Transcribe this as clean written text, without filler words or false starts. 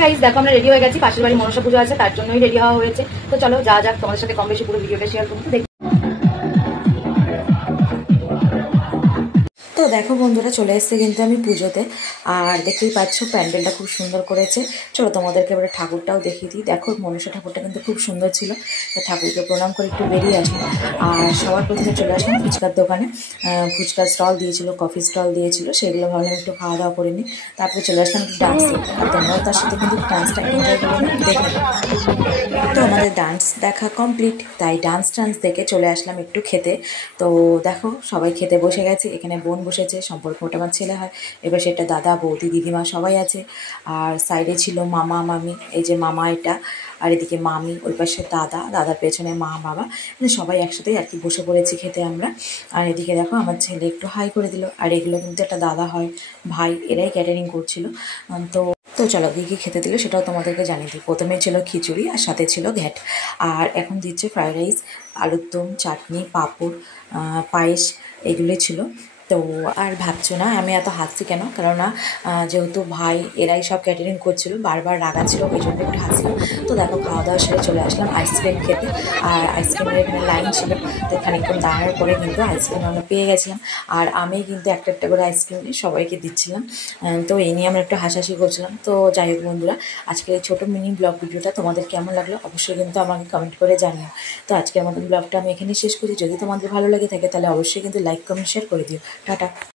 Guys দেখো আমরা ready হয়ে গেছি, পাশের বাড়ি মনসা পুজো আছে তার জন্যই রেডি হওয়া হয়েছে। তো চলো যা যাক, তোমাদের সাথে কম বেশি পুরো ভিডিওটা শেয়ার করবো। তো দেখো বন্ধুরা, চলে এসেছে কিন্তু আমি পুজোতে। আর দেখতেই পাচ্ছ প্যান্ডেলটা খুব সুন্দর করেছে। চলো তোমাদেরকে এবারে ঠাকুরটাও দেখিয়ে দিই। দেখো মনসা ঠাকুরটা কিন্তু খুব সুন্দর ছিল। ঠাকুরকে প্রণাম করে একটু বেরিয়ে আসলাম। আর সবার প্রথমে চলে আসলাম ফুচকার দোকানে। ফুচকার স্টল দিয়েছিল, কফি স্টল দিয়েছিল, সেগুলো ভাবলাম একটু খাওয়া দাওয়া করে নিই। তারপরে চলে আসলাম একটু ডান্সে। আর তোমরাও তার সাথে কিন্তু ডান্সটা এনজয় করে নিই, দেখে। তো আমাদের ডান্স দেখা কমপ্লিট, তাই ডান্স দেখে চলে আসলাম একটু খেতে। তো দেখো সবাই খেতে বসে গেছে। এখানে বোন বসেছে, সম্পর্ক ওটা আমার ছেলে হয়। এবার সেটা দাদা বৌদি দিদিমা সবাই আছে। আর সাইডে ছিল মামা মামি, এই যে মামা এটা, আর এদিকে মামি, ওই পাশে দাদা, দাদার পেছনে মা বাবা, মানে সবাই একসাথেই আর কি বসে পড়েছি খেতে আমরা। আর এদিকে দেখো আমার ছেলে একটু হাই করে দিল। আর এগুলো কিন্তু একটা দাদা হয়, ভাই, এরাই ক্যাটারিং করছিল। তো তো চলো কী কী খেতে দিল সেটাও তোমাদেরকে জানিয়ে দিই। প্রথমে ছিল খিচুড়ি আর সাথে ছিল ঘ্যাট। আর এখন দিচ্ছে ফ্রায়েড রাইস, আলুর দম, চাটনি, পাঁপড়, পায়েস, এগুলোই ছিল। তো আর ভাবছো না আমি এত হাসছি কেন, কেননা যেহেতু ভাই এরাই সব ক্যাটারিং করছিল, বারবার রাগাচ্ছিল, ওই জন্য একটু হাসলাম। তো দেখো খাওয়া দাওয়া সেরে চলে আসলাম আইসক্রিম খেতে। আর আইসক্রিমের এখানে লাইন ছিল, তো খানিকক্ষণ দাঁড়ানোর পরে কিন্তু আইসক্রিম আমরা পেয়ে গেছিলাম। আর আমি কিন্তু একটা একটা করে আইসক্রিম সবাইকে দিচ্ছিলাম। তো এই নিয়ে আমরা একটু হাসাহাসি করছিলাম। তো যাই হোক বন্ধুরা, আজকের এই ছোটো মিনি ব্লগ ভিডিওটা তোমাদের কেমন লাগলো অবশ্যই কিন্তু আমাকে কমেন্ট করে জানিও। তো আজকের মতন ব্লগটা আমি এখানেই শেষ করি। যদি তোমাদের ভালো লাগে থাকে তাহলে অবশ্যই কিন্তু লাইক কমেন্ট শেয়ার করে দিও। টাটা।